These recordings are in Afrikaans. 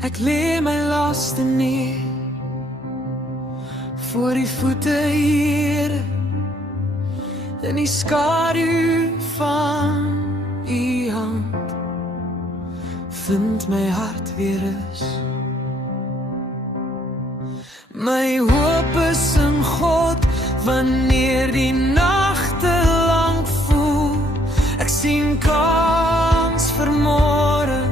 Ek lê my laste neer voor die voete, Here, in die skadu van u hand. Vind my hart weer rus. My hoop is in God, wanneer die nagte lang voel. Ek sien kans vir môre,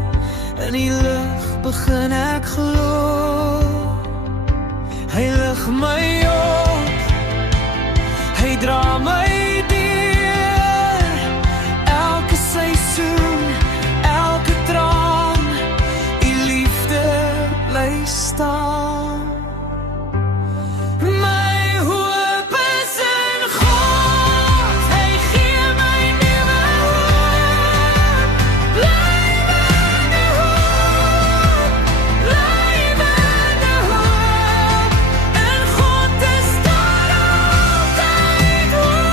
in die lig begin ek glo. Hy lig my op, hy dra my deur, elke seisoen, elke traan, die liefde bly staan. My hoop is in God, hy gee my nuwe hoop, blywende hoop, blywende hoop, in God is daar altyd hoop.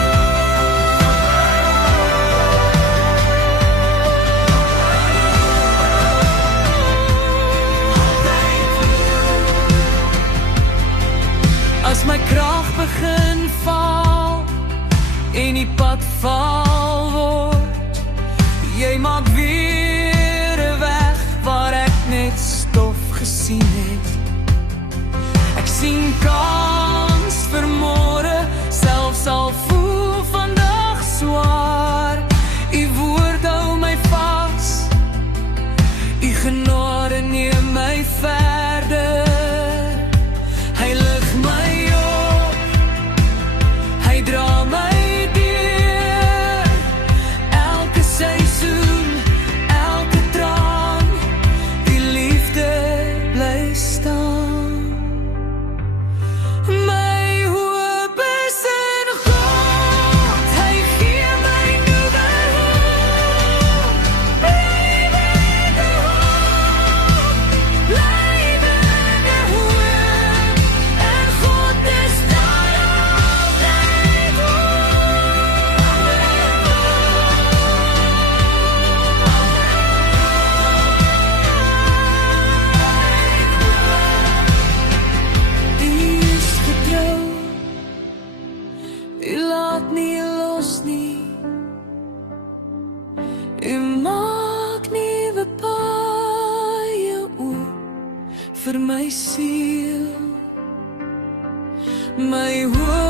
As my krag begin val en die pad val word, jy maak weer 'n weg waar ek net stof gesien het. Ek sien kans vir môre, selfs al voel vandag swaar. U woord hou my vas, u genade neem my verder. Hy lig my op, hy dra my deur, elke seisoen, elke traan, die liefde bly staan. My hoop is in God, hy gee my nuwe hoop, blywende hoop, blywende hoop, en God is daar altyd U is getrou, u laat nie los nie, u maak nuwe paaie oop vir my siel. My hoop